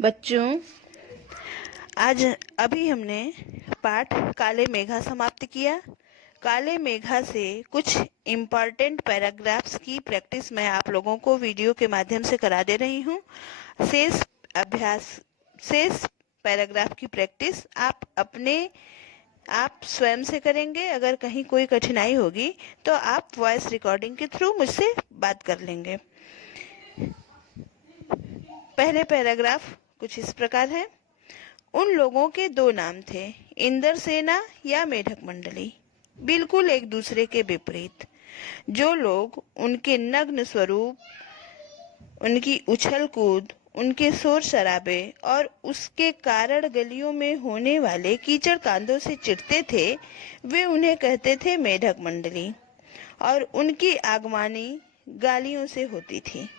बच्चों, आज अभी हमने पाठ काले मेघा समाप्त किया। काले मेघा से कुछ इम्पॉर्टेंट पैराग्राफ्स की प्रैक्टिस मैं आप लोगों को वीडियो के माध्यम से करा दे रही हूँ। शेष पैराग्राफ की प्रैक्टिस आप स्वयं से करेंगे। अगर कहीं कोई कठिनाई होगी तो आप वॉइस रिकॉर्डिंग के थ्रू मुझसे बात कर लेंगे। पहले पैराग्राफ कुछ इस प्रकार है। उन लोगों के दो नाम थे, इंद्रसेना या मेढक मंडली, बिल्कुल एक दूसरे के विपरीत। जो लोग उनके नग्न स्वरूप, उनकी उछल कूद, उनके शोर शराबे और उसके कारण गलियों में होने वाले कीचड़ कांदों से चिढ़ते थे, वे उन्हें कहते थे मेढक मंडली, और उनकी आगवानी गालियों से होती थी।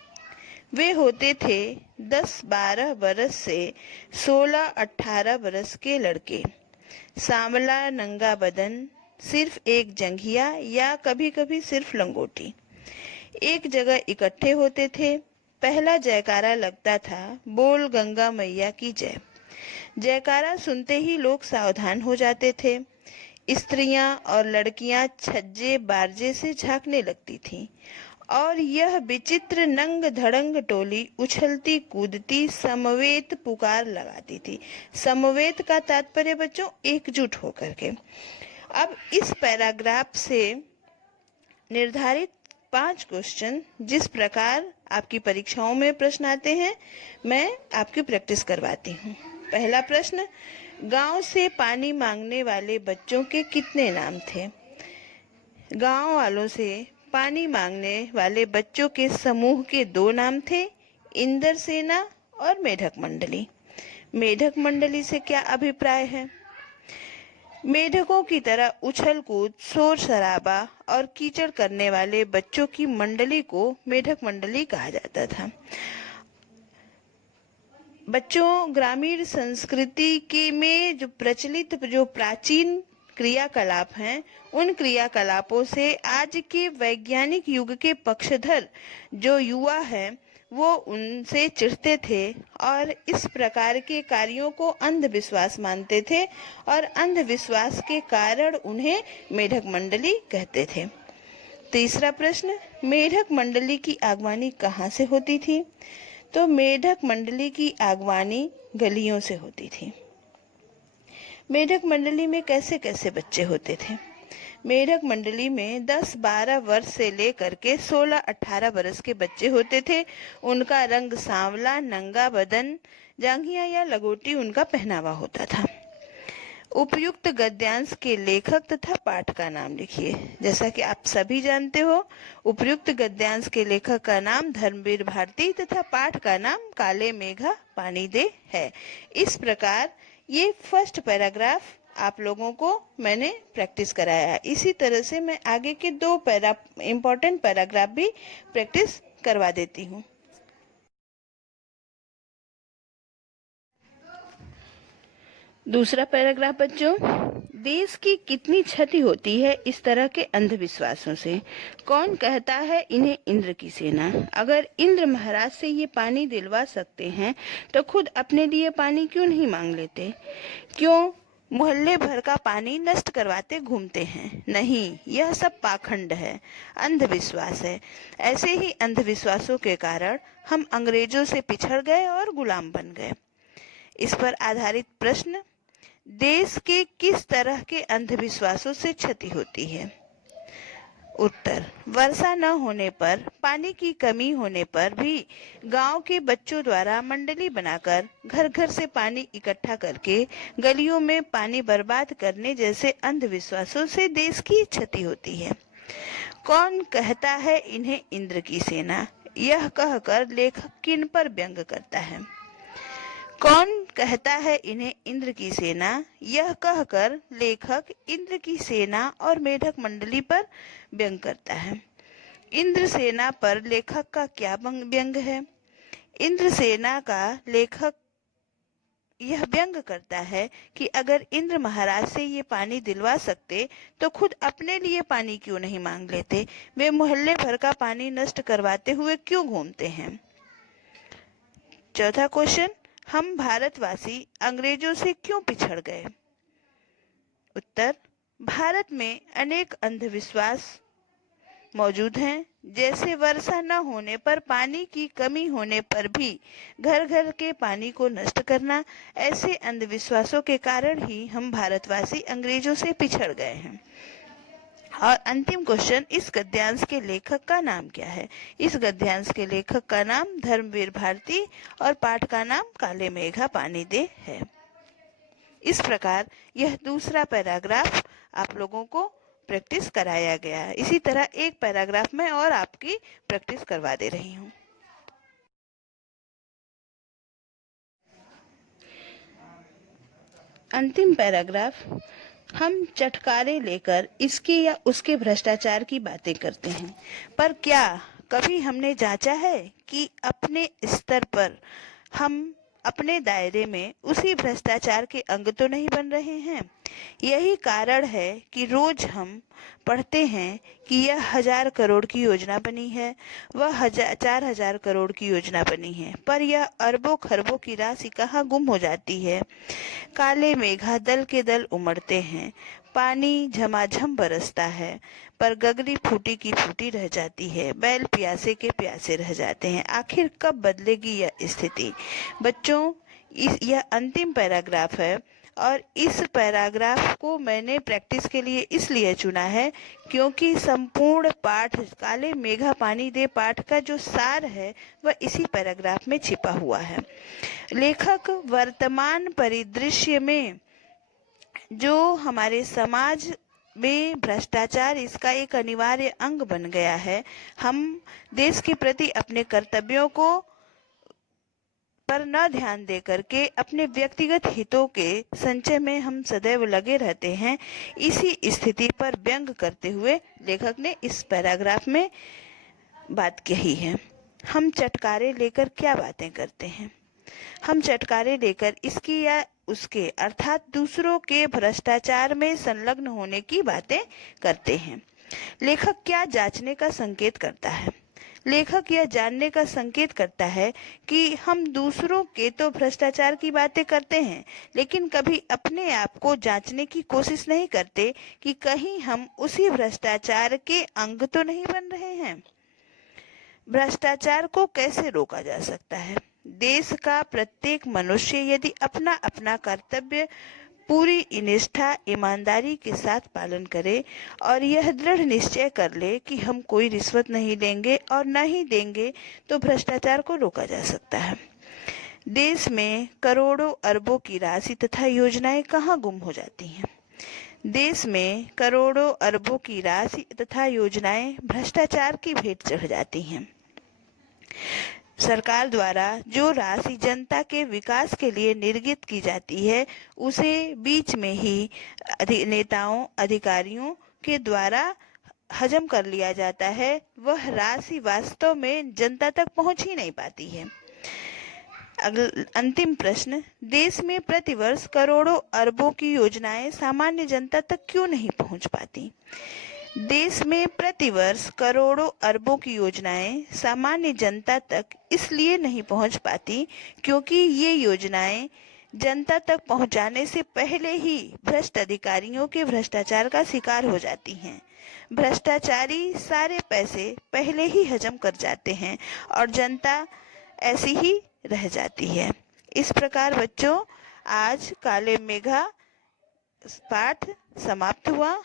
वे होते थे 10-12 बरस से 16-18 बरस के लड़के, सांवला नंगा बदन, सिर्फ एक जंघिया या कभी कभी सिर्फ लंगोटी। एक जगह इकट्ठे होते थे। पहला जयकारा लगता था, बोल गंगा मैया की जय। जयकारा सुनते ही लोग सावधान हो जाते थे। स्त्रियां और लड़कियां छज्जे बारजे से झांकने लगती थीं, और यह विचित्र नंग धड़ंग टोली उछलती कूदती समवेत पुकार लगाती थी। समवेत का तात्पर्य बच्चों एकजुट होकर के। अब इस पैराग्राफ से निर्धारित 5 क्वेश्चन जिस प्रकार आपकी परीक्षाओं में प्रश्न आते हैं, मैं आपकी प्रैक्टिस करवाती हूँ। पहला प्रश्न, गांव से पानी मांगने वाले बच्चों के कितने नाम थे? गांव वालों से पानी मांगने वाले बच्चों के समूह के 2 नाम थे, इंद्रसेना और मेढक मंडली। मेढक मंडली से क्या अभिप्राय है? मेढकों की तरह उछल कूद, शोर शराबा और कीचड़ करने वाले बच्चों की मंडली को मेढक मंडली कहा जाता था। बच्चों, ग्रामीण संस्कृति के में जो प्रचलित जो प्राचीन क्रियाकलाप हैं, उन क्रियाकलापों से आज के वैज्ञानिक युग के पक्षधर जो युवा हैं, वो उनसे चिढ़ते थे और इस प्रकार के कार्यों को अंधविश्वास मानते थे, और अंधविश्वास के कारण उन्हें मेढक मंडली कहते थे। तीसरा प्रश्न, मेढक मंडली की आगवानी कहाँ से होती थी? तो मेढक मंडली की आगवानी गलियों से होती थी। मेढक मंडली में कैसे कैसे बच्चे होते थे? मेढक मंडली में 10-12 वर्ष से लेकर के 16-18 वर्ष के बच्चे होते थे। उनका रंग सांवला, नंगा बदन, जांघिया या लगोटी उनका पहनावा होता था। उपयुक्त गद्यांश के लेखक तथा पाठ का नाम लिखिए। जैसा कि आप सभी जानते हो, उपयुक्त गद्यांश के लेखक का नाम धर्मवीर भारती तथा पाठ का नाम काले मेघा पानी दे है। इस प्रकार ये फर्स्ट पैराग्राफ आप लोगों को मैंने प्रैक्टिस कराया। इसी तरह से मैं आगे के 2 इम्पोर्टेंट पैराग्राफ भी प्रैक्टिस करवा देती हूँ। दूसरा पैराग्राफ बच्चों, देश की कितनी क्षति होती है इस तरह के अंधविश्वासों से? कौन कहता है इन्हें इंद्र की सेना? अगर इंद्र महाराज से ये पानी दिलवा सकते हैं तो खुद अपने लिए पानी क्यों नहीं मांग लेते? क्यों मोहल्ले भर का पानी नष्ट करवाते घूमते हैं? नहीं, यह सब पाखंड है, अंधविश्वास है। ऐसे ही अंधविश्वासों के कारण हम अंग्रेजों से पिछड़ गए और गुलाम बन गए। इस पर आधारित प्रश्न, देश के किस तरह के अंधविश्वासों से क्षति होती है? उत्तर, वर्षा न होने पर, पानी की कमी होने पर भी गांव के बच्चों द्वारा मंडली बनाकर घर घर से पानी इकट्ठा करके गलियों में पानी बर्बाद करने जैसे अंधविश्वासों से देश की क्षति होती है। कौन कहता है इन्हें इंद्र की सेना? यह कहकर लेखक किन पर व्यंग करता है? कौन कहता है इन्हें इंद्र की सेना? यह कहकर लेखक इंद्र की सेना और मेढक मंडली पर व्यंग करता है। इंद्र सेना पर लेखक का क्या व्यंग है? इंद्र सेना का लेखक यह व्यंग करता है कि अगर इंद्र महाराज से ये पानी दिलवा सकते तो खुद अपने लिए पानी क्यों नहीं मांग लेते? वे मोहल्ले भर का पानी नष्ट करवाते हुए क्यों घूमते हैं? चौथा क्वेश्चन, हम भारतवासी अंग्रेजों से क्यों पिछड़ गए? उत्तर, भारत में अनेक अंधविश्वास मौजूद हैं, जैसे वर्षा न होने पर पानी की कमी होने पर भी घर घर के पानी को नष्ट करना। ऐसे अंधविश्वासों के कारण ही हम भारतवासी अंग्रेजों से पिछड़ गए हैं। और अंतिम क्वेश्चन, इस गद्यांश के लेखक का नाम क्या है? इस गद्यांश के लेखक का नाम धर्मवीर भारती और पाठ का नाम काले मेघा पानीदे है। इस प्रकार यह दूसरा पैराग्राफ आप लोगों को प्रैक्टिस कराया गया है। इसी तरह एक पैराग्राफ में और आपकी प्रैक्टिस करवा दे रही हूँ। अंतिम पैराग्राफ, हम चटकारे लेकर इसके या उसके भ्रष्टाचार की बातें करते हैं, पर क्या कभी हमने जांचा है कि अपने स्तर पर हम अपने दायरे में उसी भ्रष्टाचार के अंग तो नहीं बन रहे हैं? यही कारण है कि रोज हम पढ़ते हैं कि यह 1000 करोड़ की योजना बनी है, वह 4000 करोड़ की योजना बनी है, पर यह अरबों खरबों की राशि कहाँ गुम हो जाती है? काले मेघा दल के दल उमड़ते हैं, पानी झमाझम बरसता है, पर गगरी फूटी की फूटी रह जाती है, बैल प्यासे के प्यासे रह जाते हैं। आखिर कब बदलेगी यह स्थिति? बच्चों, यह अंतिम पैराग्राफ है और इस पैराग्राफ को मैंने प्रैक्टिस के लिए इसलिए चुना है क्योंकि संपूर्ण पाठ काले मेघा पानीदे पाठ का जो सार है वह इसी पैराग्राफ में छिपा हुआ है। लेखक वर्तमान परिदृश्य में जो हमारे समाज में भ्रष्टाचार इसका एक अनिवार्य अंग बन गया है, हम देश के प्रति अपने कर्तव्यों को पर न ध्यान दे करके अपने व्यक्तिगत हितों के संचय में हम सदैव लगे रहते हैं। इसी स्थिति पर व्यंग करते हुए लेखक ने इस पैराग्राफ में बात कही है। हम चटकारे लेकर क्या बातें करते हैं? हम चटकारे लेकर इसकी या उसके अर्थात दूसरों के भ्रष्टाचार में संलग्न होने की बातें करते हैं। लेखक क्या जांचने का संकेत करता है? लेखक यह जानने का संकेत करता है कि हम दूसरों के तो भ्रष्टाचार की बातें करते हैं, लेकिन कभी अपने आप को जांचने की कोशिश नहीं करते कि कहीं हम उसी भ्रष्टाचार के अंग तो नहीं बन रहे हैं। भ्रष्टाचार को कैसे रोका जा सकता है? देश का प्रत्येक मनुष्य यदि अपना अपना कर्तव्य पूरी निष्ठा ईमानदारी के साथ पालन करे और यह दृढ़ निश्चय कर ले कि हम कोई रिश्वत नहीं लेंगे और न ही देंगे, तो भ्रष्टाचार को रोका जा सकता है। देश में करोड़ों अरबों की राशि तथा योजनाएं कहाँ गुम हो जाती हैं? देश में करोड़ों अरबों की राशि तथा योजनाएं भ्रष्टाचार की भेंट चढ़ जाती हैं। सरकार द्वारा जो राशि जनता के विकास के लिए निर्गत की जाती है, उसे बीच में ही नेताओं अधिकारियों के द्वारा हजम कर लिया जाता है। वह राशि वास्तव में जनता तक पहुंच ही नहीं पाती है। अंतिम प्रश्न, देश में प्रतिवर्ष करोड़ों अरबों की योजनाएं सामान्य जनता तक क्यों नहीं पहुंच पाती? देश में प्रतिवर्ष करोड़ों अरबों की योजनाएं सामान्य जनता तक इसलिए नहीं पहुंच पाती क्योंकि ये योजनाएं जनता तक पहुंचाने से पहले ही भ्रष्ट अधिकारियों के भ्रष्टाचार का शिकार हो जाती हैं। भ्रष्टाचारी सारे पैसे पहले ही हजम कर जाते हैं और जनता ऐसी ही रह जाती है। इस प्रकार बच्चों, आज काले मेघा पाठ समाप्त हुआ।